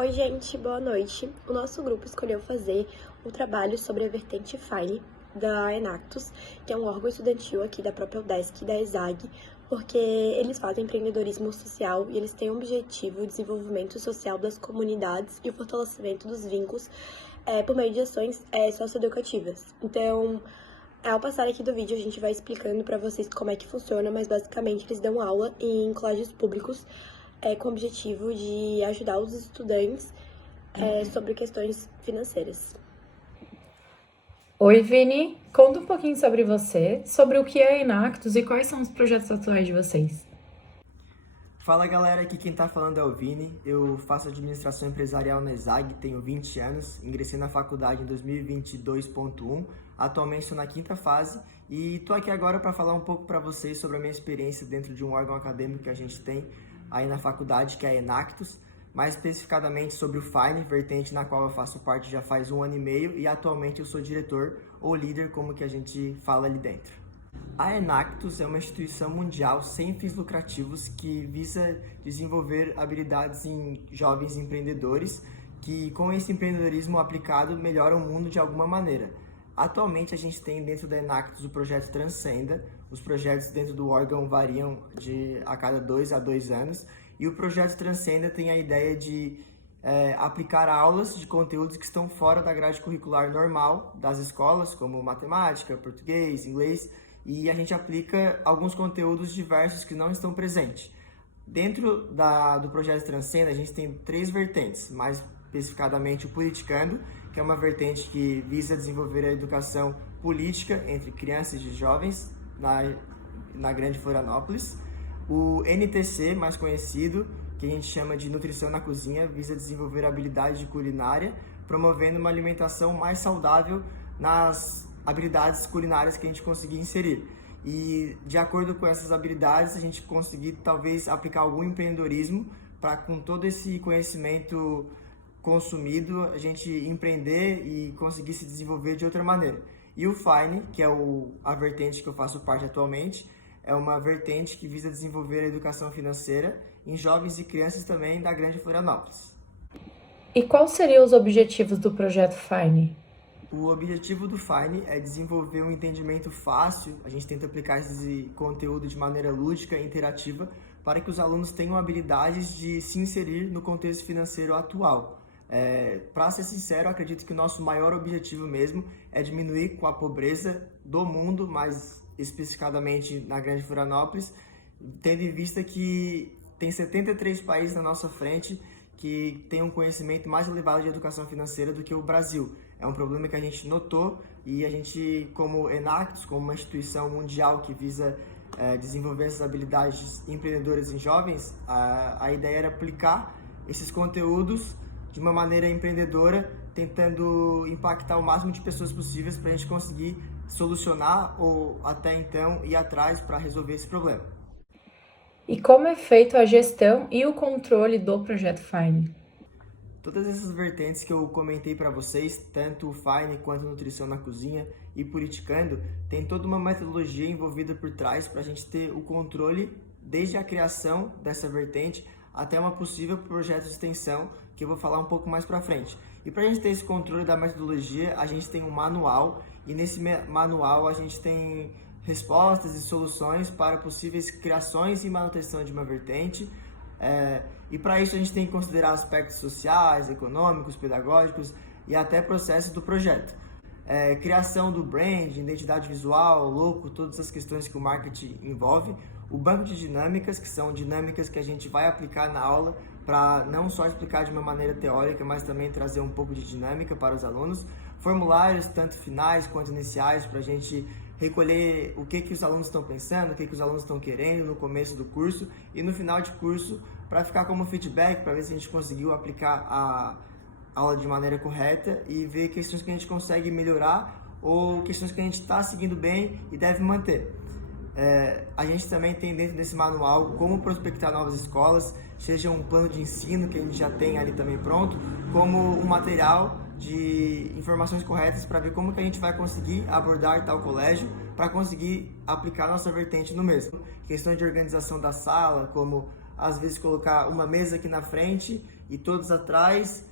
Oi, gente, boa noite. O nosso grupo escolheu fazer um trabalho sobre a vertente Fine da Enactus, que é um órgão estudantil aqui da própria UDESC e da ESAG, porque eles fazem empreendedorismo social e eles têm o objetivo o desenvolvimento social das comunidades e o fortalecimento dos vínculos por meio de ações socioeducativas. Então, ao passar aqui do vídeo, a gente vai explicando para vocês como é que funciona, mas basicamente eles dão aula em colégios públicos com o objetivo de ajudar os estudantes sobre questões financeiras. Oi, Vini. Conta um pouquinho sobre você, sobre o que é a Enactus e quais são os projetos atuais de vocês. Fala galera, aqui quem tá falando é o Vini, eu faço administração empresarial na ESAG, tenho 20 anos, ingressei na faculdade em 2022.1, atualmente estou na 5ª fase e tô aqui agora para falar um pouco para vocês sobre a minha experiência dentro de um órgão acadêmico que a gente tem aí na faculdade, que é a Enactus, mais especificadamente sobre o Fine, vertente na qual eu faço parte já faz 1 ano e meio e atualmente eu sou diretor ou líder, como que a gente fala ali dentro. A Enactus é uma instituição mundial sem fins lucrativos que visa desenvolver habilidades em jovens empreendedores que, com esse empreendedorismo aplicado, melhoram o mundo de alguma maneira. Atualmente, a gente tem dentro da Enactus o projeto Transcenda. Os projetos dentro do órgão variam a cada 2 a 2 anos. E o projeto Transcenda tem a ideia de aplicar aulas de conteúdos que estão fora da grade curricular normal das escolas, como matemática, português, inglês, e a gente aplica alguns conteúdos diversos que não estão presentes. Dentro do projeto Transcenda, a gente tem 3 vertentes, mais especificadamente o Politicando, que é uma vertente que visa desenvolver a educação política entre crianças e jovens na Grande Florianópolis. O NTC, mais conhecido, que a gente chama de Nutrição na Cozinha, visa desenvolver habilidades de culinária, promovendo uma alimentação mais saudável nas habilidades culinárias que a gente conseguir inserir. E de acordo com essas habilidades, a gente conseguir talvez aplicar algum empreendedorismo para, com todo esse conhecimento consumido, a gente empreender e conseguir se desenvolver de outra maneira. E o Fine, que é a vertente que eu faço parte atualmente, é uma vertente que visa desenvolver a educação financeira em jovens e crianças também da Grande Florianópolis. E quais seriam os objetivos do projeto Fine? O objetivo do Fine é desenvolver um entendimento fácil, a gente tenta aplicar esse conteúdo de maneira lúdica e interativa para que os alunos tenham habilidades de se inserir no contexto financeiro atual. Para ser sincero, eu acredito que o nosso maior objetivo mesmo é diminuir com a pobreza do mundo, mais especificadamente na Grande Florianópolis, tendo em vista que tem 73 países na nossa frente que têm um conhecimento mais elevado de educação financeira do que o Brasil. É um problema que a gente notou e a gente, como Enactus, como uma instituição mundial que visa desenvolver essas habilidades empreendedoras em jovens, a ideia era aplicar esses conteúdos de uma maneira empreendedora, tentando impactar o máximo de pessoas possíveis para a gente conseguir solucionar ou até então ir atrás para resolver esse problema. E como é feito a gestão e o controle do projeto Fine? Todas essas vertentes que eu comentei para vocês, tanto o Fine quanto a Nutrição na Cozinha e Politicando, tem toda uma metodologia envolvida por trás para a gente ter o controle desde a criação dessa vertente até uma possível projeto de extensão, que eu vou falar um pouco mais para frente. E para a gente ter esse controle da metodologia, a gente tem um manual, e nesse manual a gente tem respostas e soluções para possíveis criações e manutenção de uma vertente. E para isso a gente tem que considerar aspectos sociais, econômicos, pedagógicos e até processos do projeto. Criação do brand, identidade visual, logo, todas as questões que o marketing envolve. O banco de dinâmicas, que são dinâmicas que a gente vai aplicar na aula para não só explicar de uma maneira teórica, mas também trazer um pouco de dinâmica para os alunos. Formulários, tanto finais quanto iniciais, para a gente recolher o que os alunos estão pensando, o que os alunos estão querendo no começo do curso e no final de curso, para ficar como feedback, para ver se a gente conseguiu aplicar a aula de maneira correta e ver questões que a gente consegue melhorar ou questões que a gente está seguindo bem e deve manter. A gente também tem dentro desse manual como prospectar novas escolas, seja um plano de ensino que a gente já tem ali também pronto, como um material de informações corretas para ver como que a gente vai conseguir abordar tal colégio para conseguir aplicar nossa vertente no mesmo. Questões de organização da sala, como às vezes colocar uma mesa aqui na frente e todos atrás,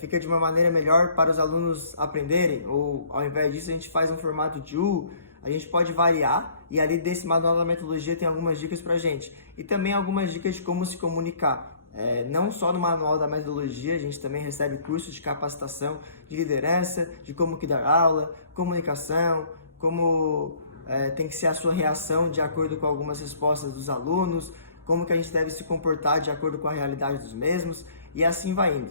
fica de uma maneira melhor para os alunos aprenderem, ou ao invés disso a gente faz um formato de U, a gente pode variar, e ali desse manual da metodologia tem algumas dicas pra gente, e também algumas dicas de como se comunicar. Não só no manual da metodologia, a gente também recebe cursos de capacitação de liderança, de como que dar aula, comunicação, como tem que ser a sua reação de acordo com algumas respostas dos alunos, como que a gente deve se comportar de acordo com a realidade dos mesmos, e assim vai indo.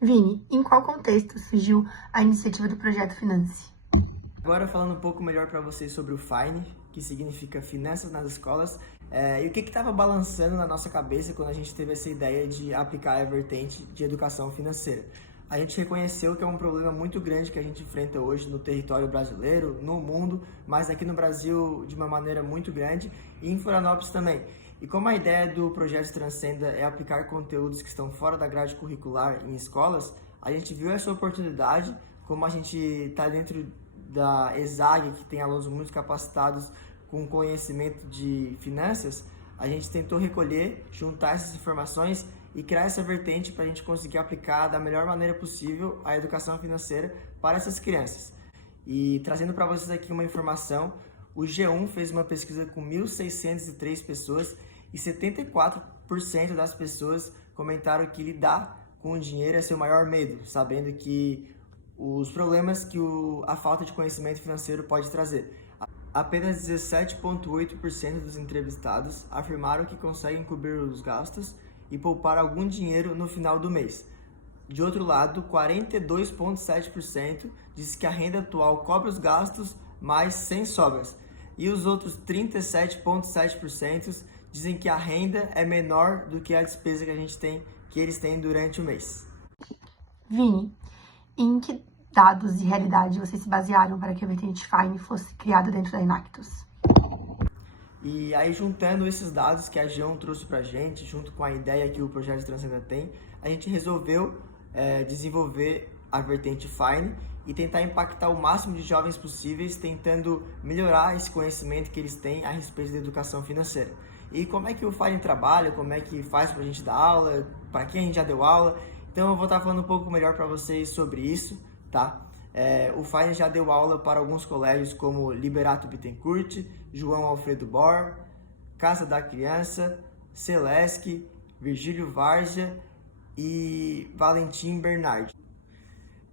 Vini, em qual contexto surgiu a iniciativa do Projeto Finance? Agora falando um pouco melhor para vocês sobre o FINE, que significa Finanças nas Escolas, e o que estava balançando na nossa cabeça quando a gente teve essa ideia de aplicar a vertente de educação financeira. A gente reconheceu que é um problema muito grande que a gente enfrenta hoje no território brasileiro, no mundo, mas aqui no Brasil de uma maneira muito grande e em Florianópolis também. E como a ideia do Projeto Transcenda é aplicar conteúdos que estão fora da grade curricular em escolas, a gente viu essa oportunidade, como a gente está dentro da ESAG, que tem alunos muito capacitados com conhecimento de finanças, a gente tentou recolher, juntar essas informações e criar essa vertente para a gente conseguir aplicar da melhor maneira possível a educação financeira para essas crianças. E trazendo para vocês aqui uma informação, o G1 fez uma pesquisa com 1.603 pessoas e 74% das pessoas comentaram que lidar com o dinheiro é seu maior medo, sabendo que os problemas que a falta de conhecimento financeiro pode trazer. Apenas 17,8% dos entrevistados afirmaram que conseguem cobrir os gastos e poupar algum dinheiro no final do mês. De outro lado, 42,7% disse que a renda atual cobre os gastos, mas sem sobras. E os outros 37,7% dizem que a renda é menor do que a despesa que eles têm durante o mês. Vini, em que dados e realidade vocês se basearam para que a vertente FINE fosse criada dentro da Enactus? E aí, juntando esses dados que a João trouxe pra gente, junto com a ideia que o Projeto Transcenda tem, a gente resolveu desenvolver a vertente FINE e tentar impactar o máximo de jovens possíveis, tentando melhorar esse conhecimento que eles têm a respeito da educação financeira. E como é que o FINE trabalha, como é que faz pra gente dar aula, para quem a gente já deu aula. Então eu vou estar falando um pouco melhor para vocês sobre isso, tá? O FINE já deu aula para alguns colégios como Liberato Bittencourt, João Alfredo Bor, Casa da Criança, Celesc, Virgílio Varja e Valentim Bernardi.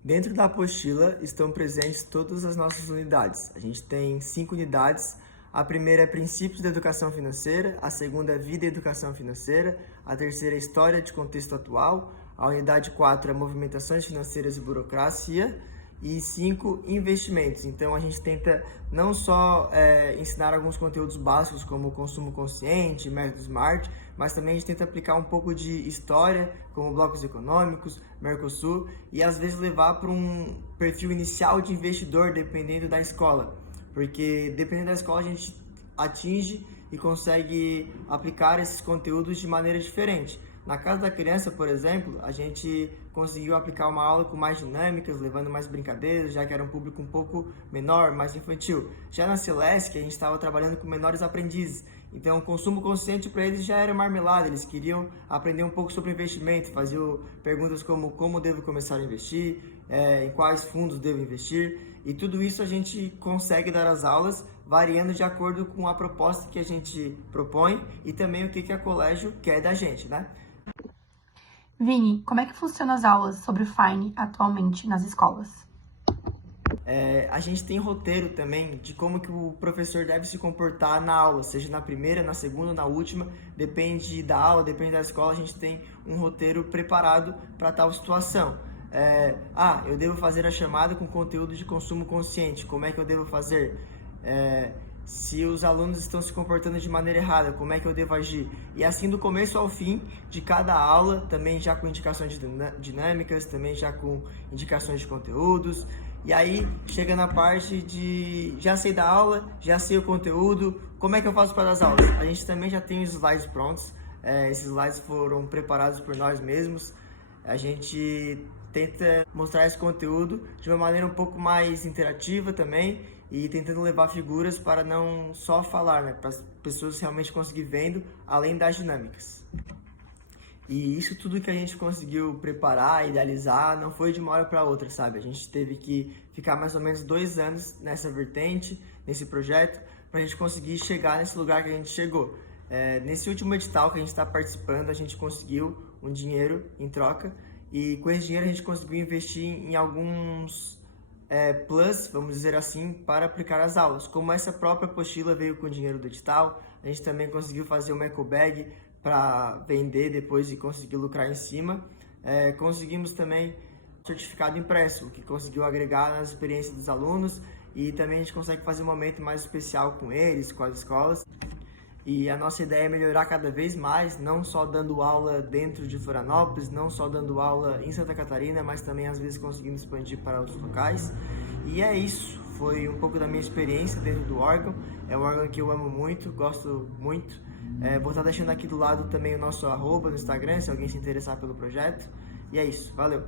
Dentro da apostila estão presentes todas as nossas unidades. A gente tem 5 unidades. A primeira é Princípios da Educação Financeira, a segunda é Vida e Educação Financeira, a terceira é História de Contexto Atual, a unidade 4 é Movimentações Financeiras e Burocracia, e 5, investimentos. Então a gente tenta não só ensinar alguns conteúdos básicos como consumo consciente, método SMART, mas também a gente tenta aplicar um pouco de história, como blocos econômicos, Mercosul, e às vezes levar para um perfil inicial de investidor, dependendo da escola. Porque dependendo da escola a gente atinge e consegue aplicar esses conteúdos de maneira diferente. Na Casa da Criança, por exemplo, a gente conseguiu aplicar uma aula com mais dinâmicas, levando mais brincadeiras, já que era um público um pouco menor, mais infantil. Já na Celesc, a gente estava trabalhando com menores aprendizes. Então, o consumo consciente para eles já era marmelada. Eles queriam aprender um pouco sobre investimento, faziam perguntas como devo começar a investir, em quais fundos devo investir. E tudo isso a gente consegue dar as aulas, variando de acordo com a proposta que a gente propõe e também o que a colégio quer da gente, né? Vini, como é que funcionam as aulas sobre o FINE atualmente nas escolas? A gente tem roteiro também de como que o professor deve se comportar na aula, seja na primeira, na segunda, na última, depende da aula, depende da escola, a gente tem um roteiro preparado para tal situação. Eu devo fazer a chamada com conteúdo de consumo consciente, como é que eu devo fazer? Se os alunos estão se comportando de maneira errada, como é que eu devo agir? E assim do começo ao fim de cada aula, também já com indicações dinâmicas, também já com indicações de conteúdos. E aí chega na parte de já sei da aula, já sei o conteúdo, como é que eu faço para as aulas? A gente também já tem os slides prontos, esses slides foram preparados por nós mesmos. A gente tenta mostrar esse conteúdo de uma maneira um pouco mais interativa também e tentando levar figuras para não só falar, né? Para as pessoas realmente conseguirem vendo além das dinâmicas. E isso tudo que a gente conseguiu preparar, idealizar, não foi de uma hora para outra, sabe? A gente teve que ficar mais ou menos 2 anos nessa vertente, nesse projeto, para a gente conseguir chegar nesse lugar que a gente chegou. Nesse último edital que a gente está participando, a gente conseguiu um dinheiro em troca e com esse dinheiro a gente conseguiu investir em alguns plus, vamos dizer assim, para aplicar as aulas. Como essa própria apostila veio com o dinheiro do edital, a gente também conseguiu fazer uma eco bag para vender depois e conseguir lucrar em cima. Conseguimos também certificado impresso, o que conseguiu agregar nas experiências dos alunos e também a gente consegue fazer um momento mais especial com eles, com as escolas. E a nossa ideia é melhorar cada vez mais, não só dando aula dentro de Florianópolis, não só dando aula em Santa Catarina, mas também às vezes conseguindo expandir para outros locais. E é isso, foi um pouco da minha experiência dentro do órgão. É um órgão que eu amo muito, gosto muito. Vou estar deixando aqui do lado também o nosso @ no Instagram, se alguém se interessar pelo projeto. E é isso, valeu!